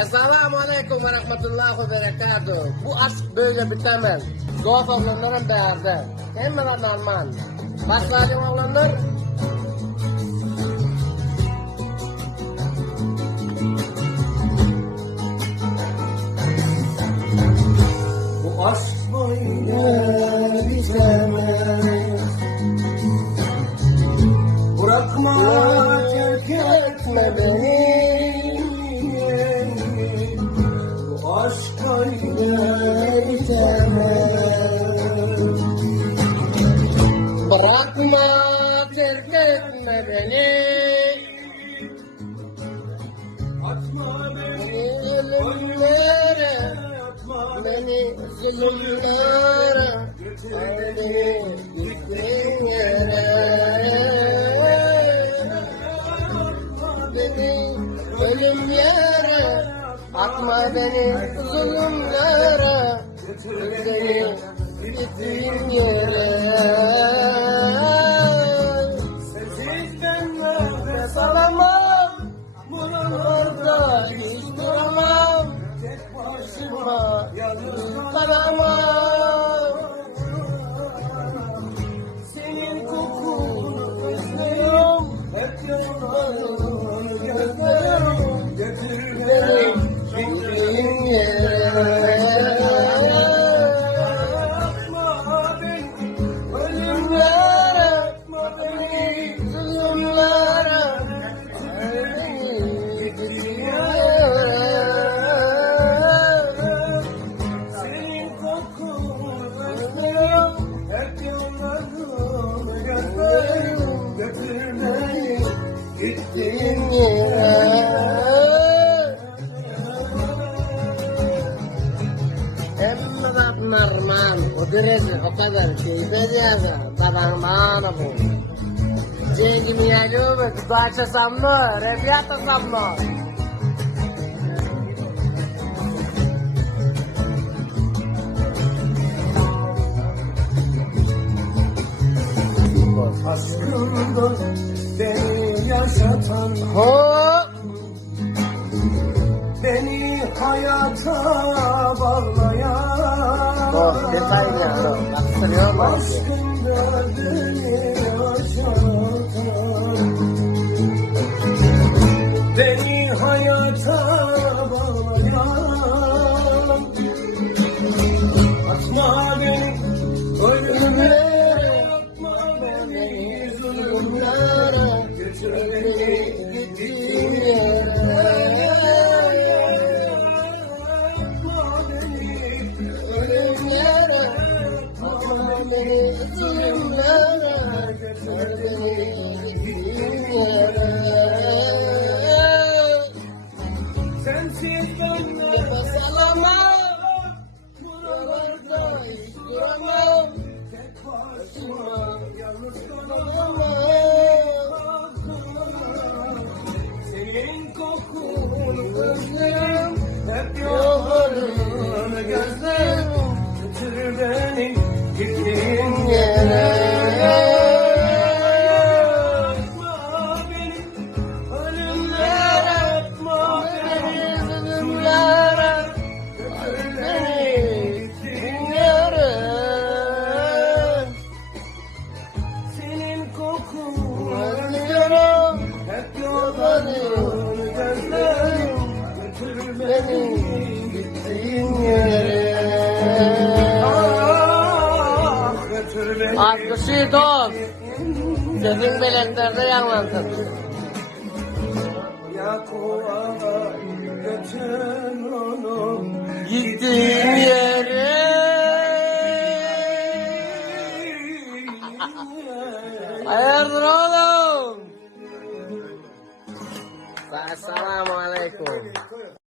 Esselamu Aleyküm ve Rahmetullahi ve Berekatuhu. Bu aşk böyle bitemez. Doğal oğlanların beğendi. Hemen normal. Başlayalım oğlanlar. Bu aşk böyle bitemez. Bırakma, terk etme beni. Bu aşk böyle bitemez. Bırakma, terk etme beni. Atma beni ölümlere, beni zulümlere, beni gittiğin yere. Beni ölüm yere, atma beni zulümlere, beni gittiğin yere. Sensiz ben nefes alamam, buralarda hiç duramam, tek başıma yalnız kalamam. Senin kokunu özlüyorum, hep yanımda gözlerim, götür beni gittiğin yere. Atma beni ölümlere, atma beni zulümlere, beni gittiğin yere. Senin kokunu özlüyorum, hep yanımda gözlerim, götür beni gittiğin yere. Normal, o derece o kadar keyif ediyorsa tabanmana bu. Cengi geliyor mu? Duaça samno, reviyata samno. Aşkımda beni yaşatan, beni hayata bağlayan, detaylı, baktırıyor mu? Aşkımda beni yaşatan, beni hayata bağlayan, atma beni ölümlere, atma beni zulümlere, götür beni gittiğin yere. Beni zulümlere, götür beni gittiğin yere. Sensiz ben nefes alamam, buralarda hiç duramam, tek başıma yalnız kalamam. Senin kokunu özlerim, hep yollarını gözlerim, götür beni gittiğin yere. Atma beni ölümlere, atma beni zulümlere, götür beni gittiğin yere. Senin kokunu özlüyorum, hep yollarını gözlerim, götür beni gittiğin yere. Arkışı dost, senin beleklerde yanlansın. Yakuv'a götür onu gittiğin yere. Hayırdır oğlum? Esselamu Aleyküm.